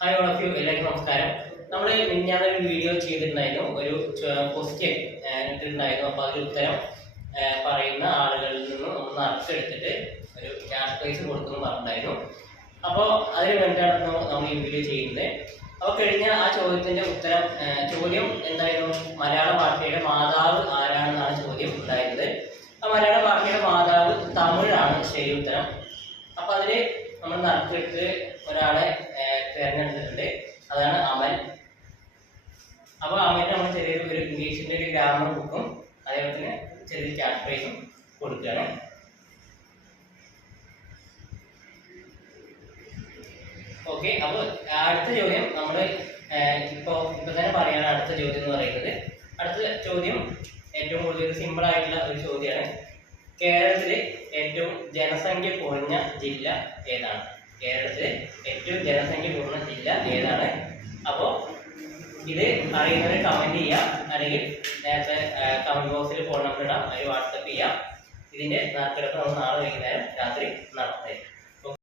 Hi all of U, എല്ലാവർക്കും നമസ്കാരം. നമ്മൾ മിനിഞ്ഞാന്നൊരു വീഡിയോ ചെയ്തിട്ടുണ്ടായിരുന്നു, ഒരു ക്വസ്റ്റ്യൻ ഇട്ടിട്ടുണ്ടായിരുന്നു. അപ്പോൾ അതിൽ ഉത്തരം പറയുന്ന ആളുകളിൽ നിന്നും നമ്മൾ നറുക്കെടുത്തിട്ട് ഒരു ക്യാഷ് പ്രൈസ് കൊടുക്കുമെന്ന് പറഞ്ഞിട്ടുണ്ടായിരുന്നു. അപ്പോൾ അതിന് വേണ്ടിയിട്ടാണ് നമ്മൾ ഈ വീഡിയോ ചെയ്യുന്നത്. അപ്പോൾ കഴിഞ്ഞ ആ ചോദ്യത്തിന്റെ ഉത്തരം, ചോദ്യം എന്തായിരുന്നു? മലയാള ഭാഷയുടെ മാതാവ് ആരാണെന്നാണ് ചോദ്യം ഉണ്ടായിരുന്നത്. ആ മലയാള ഭാഷയുടെ മാതാവ് തമിഴാണ് ശരി ഉത്തരം. അപ്പോൾ അതിൽ നമ്മൾ നറുക്കെടുത്ത് ഒരാളെ തിരഞ്ഞെടുത്തിട്ടുണ്ട്, അതാണ് അമൽ. അപ്പോൾ അമലിന് നമ്മൾ ചെറിയൊരു ഇംഗ്ലീഷിന്റെ ഒരു ഗ്രാമർ ബുക്കും അതേപോലെ തന്നെ ചെറിയ ക്യാഷ് പ്രൈസും കൊടുക്കുകയാണ്. ഓക്കെ, അപ്പോൾ അടുത്ത ചോദ്യം നമ്മൾ ഇപ്പൊ തന്നെ പറയാണ്. അടുത്ത ചോദ്യം എന്ന് പറയുന്നത്, അടുത്ത ചോദ്യം ഏറ്റവും കൂടുതൽ സിമ്പിൾ ആയിട്ടുള്ള ഒരു ചോദ്യമാണ്. കേരളത്തിലെ ഏറ്റവും ജനസംഖ്യ കുറഞ്ഞ ജില്ല ഏതാണ്? കേരളത്തിലെ ഏറ്റവും ജനസംഖ്യ കുറഞ്ഞ ജില്ല ഏതാണ്? അപ്പോൾ ഇത് അറിയുന്നവർ കമന്റ് ചെയ്യാം, അല്ലെങ്കിൽ നേരത്തെ കമന്റ് ബോക്സിൽ ഫോൺ നമ്പർ ഇടാം, അതിൽ വാട്സപ്പ് ചെയ്യാം. ഇതിന്റെ നറുക്കെടുപ്പ് നമ്മൾ നാളെ വൈകുന്നേരം രാത്രി നടത്തുന്നതായിരിക്കും.